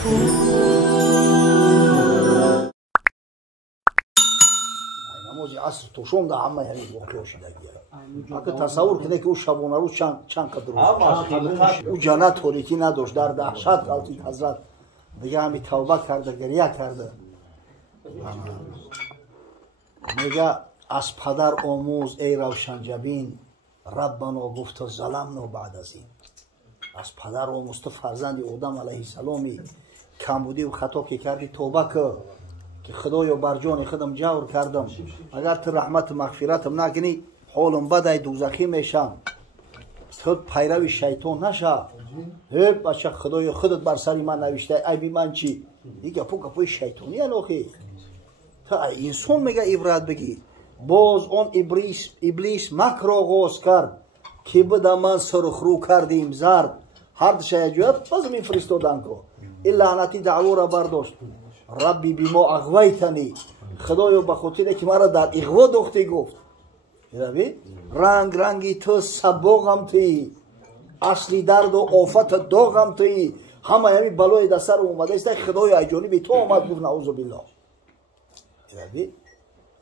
نماز عصر توشون دا همه یعنی واقع شدگی اگه تصور کنه که او شبانه روز چند قدر روز او جنت حالیتی نداشت در دهشت غلطید حضرت دیگه همی توبه کرده گریه کرده میگه از پدر آموز ای روشن جبین ربنا گفت ظلمنا بعد از این از پدر آموز تو فرزند آدم علیه السلامی کمبودی و خطا که کردی توبه که خدایا بر جان خودم جور کردم اگر تو رحمت مغفرتم نکنی حالم بده دوزخی میشم تو پیروی شیطان نشه بچه خدایا خودت بر سری من نوشته ای بی من چی دیگه گپوی شیطانی انوخی تا انسان میگه عبرت بگی باز اون ابلیس مکر آغاز کرد که بده من سرخرو کردیم زرد هر دشه جواب باز می فرستادن که این لعنتی دعوا را برداشت ربی بی ما اغویتنی خدایا به خاطر که مرا در اغوا دوختی گفت رنگی تو سباغم توی اصلی درد و آفت داغم توی همه همی بلای در سر اومده است خدایا ای جانب تو آمد گفت نعوذ بالله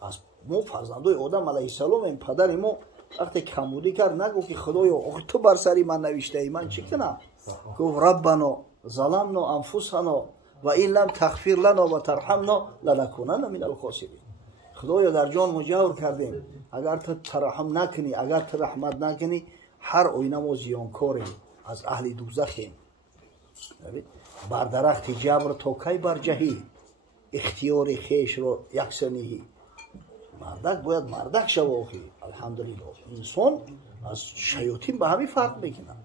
از ما فرزندای آدم علیه السلام این پدر ما وقتی کمبودی کرد نگو که خدایا تو بر سری من نوشته ای من چی کنم گفت ربنا ظلمنا انفسنا و این لم تغفر لنا و ترحمنا لنکونن من الخاسرین خدایا در جان مجاور کردیم اگر تو ترحم نکنی اگر تو رحمت نکنی هر آینه ما زیانکاریم از اهل دوزخیم بر درخت جبر تا کی بر جهی اختیار خیش رو یکسنیهی مردک باید مردک شو آخی الحمدلله انسان از شیاطین به همین فرق میکنن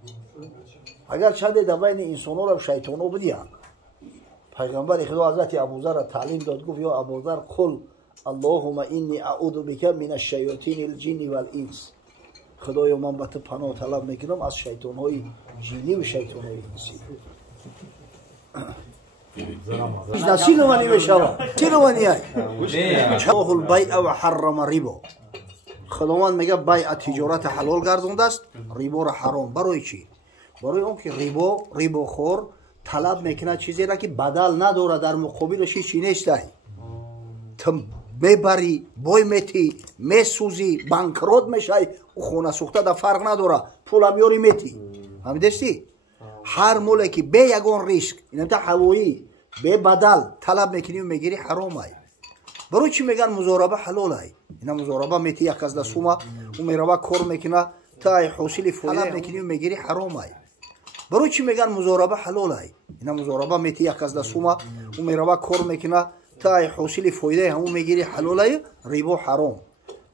اگر چند بین انسان ها رو شیطان ها بدیان پیغمبر خدا حضرت ابوذر را تعلیم داد گفت یا ابوذر قل اللهم انی اعوذ بک من الشیاطین الجن والانس خدایا من به تو پناه طلب میکنم از شیطان های جنی و شیطان های انسی سینو منی بشوا سینو منی ای چاه البیع و حرم ربا خداوند میگه بیع تجارت حلال گردونده است ربا را حرام برای چی برای اون که ربا خور طلب میکنه چیزی را که بدل نداره در مقابلش چی نیست تو میبری بای میتی میسوزی بانکروت میشی و خونه سوخته در فرق نداره پول میاری میتی فهمیدی هر موله که به یگان ریسک این تا هوایی به بدل طلب میکنی و میگیری حرام ای برای چی میگن مزاربه حلال ای اینا مزاربه میتی یک از دستوما و میروا کار میکنه تا حاصل طلب میکنی و میگیری حرام ای برای چی میگن مزاربه حلال ای اینا مزاربه میتی یک از دستوما و میروا کار میکنه تا حاصل فایده همون میگیری حلال ای ربا حرام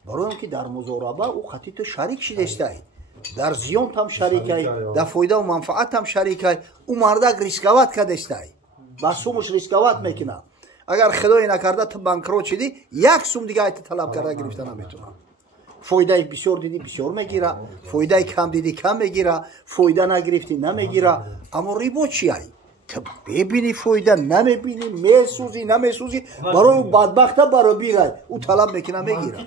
برای اینکه در مزاربه او خطی تو شریک شده است در زیان هم شریکای در فایده و منفعت هم شریکای او مردک ریسکوات کرده است با سومش ریسکوات میکنه اگر خدای نکرده تو بانکروت شدی یک سوم دیگه ایت طلب کرده گرفته نمیتونه فایده بسیار دیدی بسیار میگیره فایده کم دیدی کم میگیره فایده نگرفتی نمیگیره اما ربا چی ای تو ببینی فایده نمیبینی میسوزی نمیسوزی برای او بدبخته برای بیغی او طلب میکنه میگیره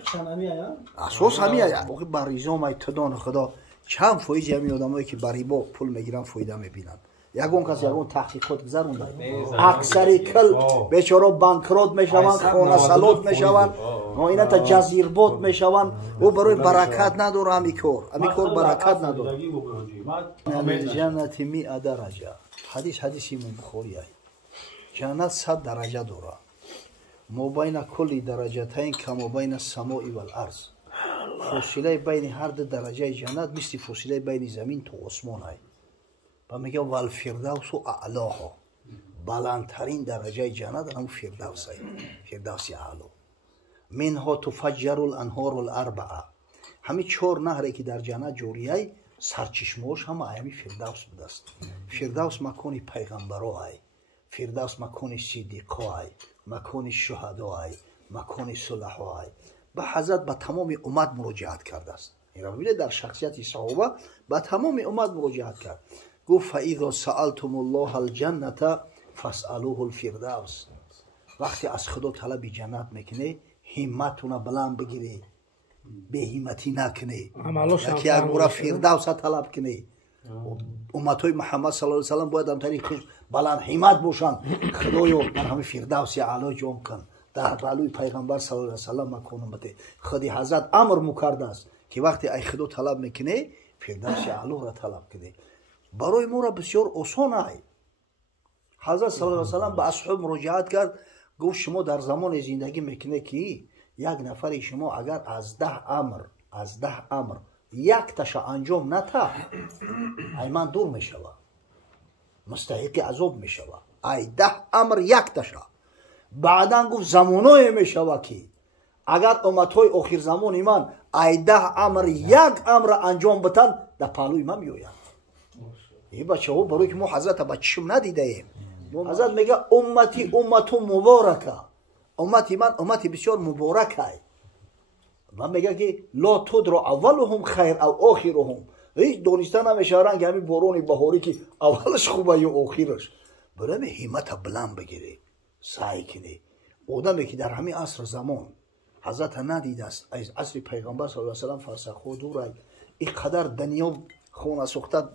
اساس همیه واقعی بر ریزام ای تدان خدا چند فایده همی آدمایی که بر ربا پول میگیرن فایده میبینن یگون کس یگون تحقیقات گذرونده اکثری کل بیچاره بانکروت میشوند خانه سلوت میشوند اینا تا جزیرباد میشوند او برای برکت نداره همی کار برکت نداره جنت 100 درجه حدیث امام بخاری است جنت 100 درجه داره ما بین کل درجتین کما بین السماء و الارض فاصله بین هر دو درجه جنت مثل فاصله بین زمین تا آسمان است و میگه والفردوس اعلاها بلندترین درجه جنت هم فردوس است فردوس اعلا منها تفجر الانهار الاربعه همین 4 نهری که در جنت جاری است سرچشمه‌اش هم همین فردوس بوده است فردوس مکان پیغمبرا است فردوس مکان صدیقا است مکان شهدا است مکان صلحا است به حضرت به تمام امت مراجعت کرده است این را ببینید در شخصیت صحابه به تمام امت مراجعت کرد گفت فاذا سألتم الله الجنه فاسألوه الفردوس وقتی از خدا طلب جنت میکنه همتونه بلند بگیری به همتی نکنی یکی اگر فردوس طلب کنی امتای محمد صلی الله علیه و سلم باید هم تاریخ بلند همت باشند. خدایا در همه فردوس اعلی جام کن، در پهلوی پیغمبر صلی الله علیه و سلم مکانم بده. خودی حضرت امر مکرده است که وقتی ای خدا طلب میکنه فردوس اعلی را طلب کنه. برای ما را بسیار آسان است. حضرت صلی الله علیه و سلم به اصحاب مراجعت کرد، گفت شما در زمان زندگی میکنه که یک نفر شما اگر از 10 امر یک تاش انجام نده ایمان دور میشوه، مستحق عذاب میشوه. ای 10 امر یک تاش. بعدا گفت زمانای میشوه که اگر امتهای آخر زمان ایمان ای 10 امر یک امر انجام بتن در پهلوی من میآیند. این بچه ها برای که ما حضرت بچشم ندیده ایم. حضرت میگه امتی امت مبارکه، امتی من امتی بسیار مبارکه. من میگه که لا تدر اولهم خیر او آخرهم. هیچ دانسته نمیشه رنگ همین بارون بهاری که اولش خوبه یا آخرش. برای همت بلند بگیره، سعی کنه. آدمی که در همین عصر زمان حضرت ندیده است، از عصر پیغمبر صلی الله علیه و سلم فرسخ دور، اینقدر دنیا خون سوخته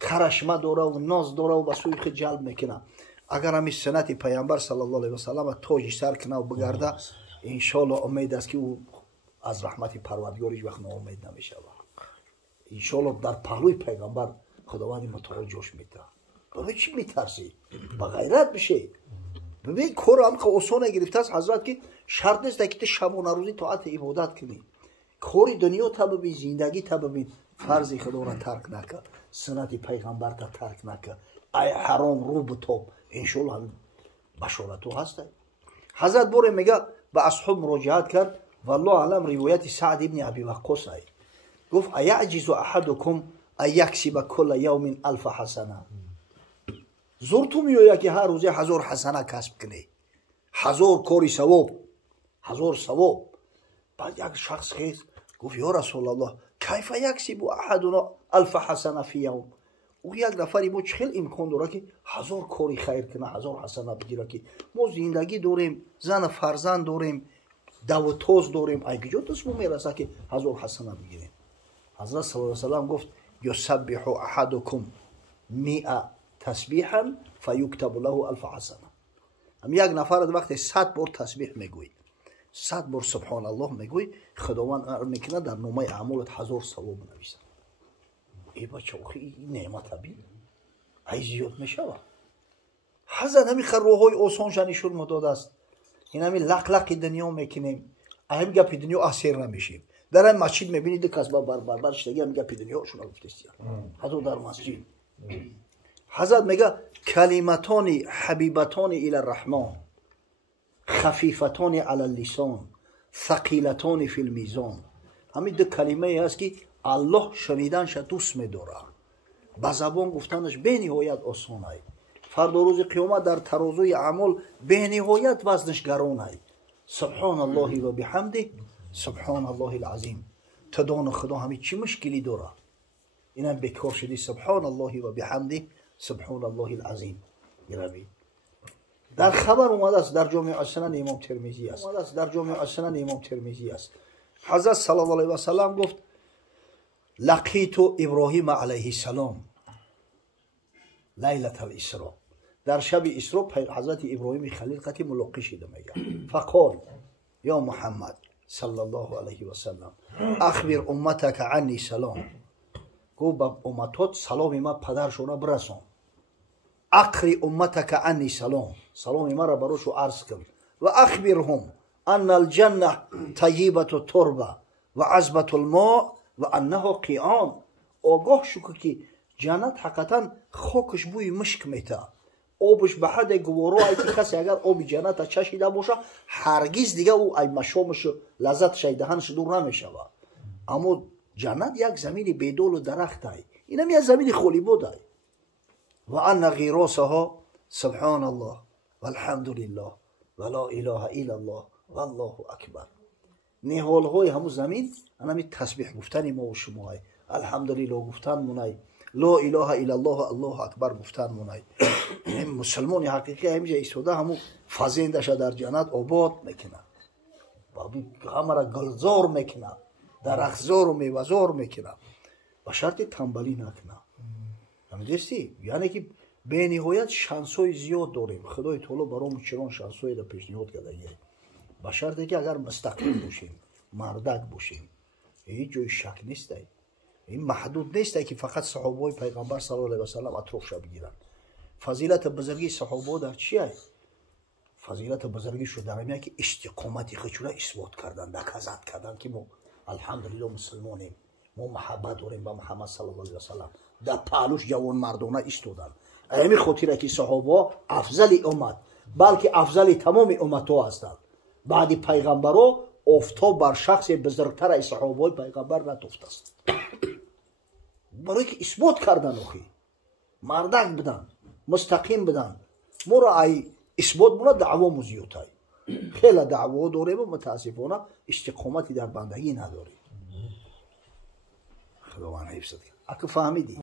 کرشمه داره و ناز داره و به سوی خود جلب میکنه. اگر همین سنت پیغمبر صلی الله علیه و سلم تاج سر کنه و بگرده، انشالله امید است که او از رحمت پروردگارش وقت ناامید نمیشه. انشالله در پهلوی پیغمبر خداوند متعال جوش میده. برای چی میترسی؟ با غیرت بشه. ببین کار هم که آسانه گرفته است حضرت که شرط نیست که شب و روزی طاعت عبادت کنی. کاری دنیا تا ببین، زندگی تا ببین، فرض خدا را ترک نکن، سنت پیغمبر را ترک نکن، ای حرام رو بتاب. انشالله بشارت تو هسته. حضرت باره میگه به اصحاب مراجعت کرد. والله علم روایت سعد ابن ابی وقاص ای گفت ایعجز احدکم ان یکسب کل یوم 1000 حسنه. زور تو میویا که هر روز 1000 حسنه کسب کنی، 1000 کاری ثواب، 1000 ثواب. بعد یک شخص خیز گفت یا رسول الله کیف یکسب احدنا 1000 حسنه فی یوم. او یک نفری ما چخیل امکان داره که 1000 کاری خیر کنه، 1000 حسنه بگیره. که ما زندگی داریم، زن فرزند داریم، دو و توز داریم، ای کجا دست ما میرسه که 1000 حسنه بگیریم. حضرت صلی الله علیه و سلم گفت یسبح احدکم 100 تسبیحا فیکتب له 1000 حسنه. هم یک نفر وقتی 100 بار تسبیح میگوید، 100 بار سبحان الله میگوید، خداوند میکنه در نامه اعمالت 1000 ثواب بنویسه. ای بچه این نعمت بین ای زیاد میشوه. حضرت همین خروهای آسان شنیشون مداد است. این همین لق دنیا میکنیم، همین گپی دنیا اسیر نمیشیم. در این مسجد میبینید کس بر شدگی همین گپی دنیا شما گفتیستی. حتی در مسجد حضرت میگه کلمتان حبیبتان الی الرحمن خفیفتان علی اللسان ثقیلتان فی المیزان. همین دو کلمه هست که الله شنیدنش دوست میداره، با زبان گفتنش به نهایت آسان است. فردا روز قیامت در ترازوی اعمال به نهایت وزنش گران است. سبحان الله و بحمده سبحان الله العظیم. تدان خدا همین چی مشکلی داره؟ اینم بکار شدی سبحان الله و بحمده سبحان الله العظیم. گرامی در خبر اومده است در جامع السنن امام ترمذی است. حضرت صلی الله علیه و سلم گفت لقیت ابراهیم علیه السلام لیلة الاسراء. در شب اسراء حضرت ابراهیم خلیل قتی ملاقات شده میگه. فقال یا محمد صلی الله علیه و سلم اخبر امتک عنی سلام. گو به امتات سلام ما پدرشون برسون. اقری امتک عنی سلام، سلام ما را براشو عرض کن. و اخبرهم ان الجنه طیبة التربه و عذبة الماء و انها قیام. آگاه شو که جنت حقیقتا خاکش بوی مشک میته، آبش به حد گوارا که کسی اگر آب جنت چشیده باشه هرگز دیگه او ای مشامش لذتش دهنش دور نمیشه. اما جنت یک زمین بیدول و درخت است، اینم یک زمین خالی بود است. و ان غراسها سبحان الله والحمد لله ولا اله الا الله والله اکبر. نهال های همون زمین همین تسبیح گفتن ما و شما است، الحمدلله گفتن مونای، لا اله الا الله الله اکبر گفتن مونای. مسلمان حقیقی همینجا ایستاده همون فزایندش در جنت آباد میکنه، بابی همه را گلزار میکنه، درختزار و میوه‌زار میکنه. با شرط تنبلی نکنه. همینجوری یعنی که به نهایت شانس‌های زیاد داریم. خدای تعالی برام چنان شانس‌های را پیشنهاد کرده. با شرطی که اگر مستقیم باشیم، مردک باشیم، هیچ جای شک نیست. این محدود نیست که فقط صحابه پیغمبر صلی الله علیه و سلم اطرافش بگیرن. فضیلت بزرگی صحابه در چیه؟ فضیلت بزرگی شو در میگه که استقامتی خودشون اثبات کردن، دکازات کردن که ما الحمدلله مسلمانیم، ما محبت داریم با محمد صلی الله علیه و سلم. در پالوش جوان مردانه ایستادن. همین خاطره که صحابه افضل امت، بلکه افضل تمام امت‌ها هستند. بعد پیغمبرها افتاد بر شخص بزرگتر از صحابه پیغمبر نتفت است. برای که اثبات کردن اخی مردک بدن، مستقیم بدن. ما را ای اثبات بوده دعوا مزیوتای. خیلی دعوا داریم و متاسفانه استقامتی در بندگی نداریم. خداوند حفظت کنه. اگه فهمیدی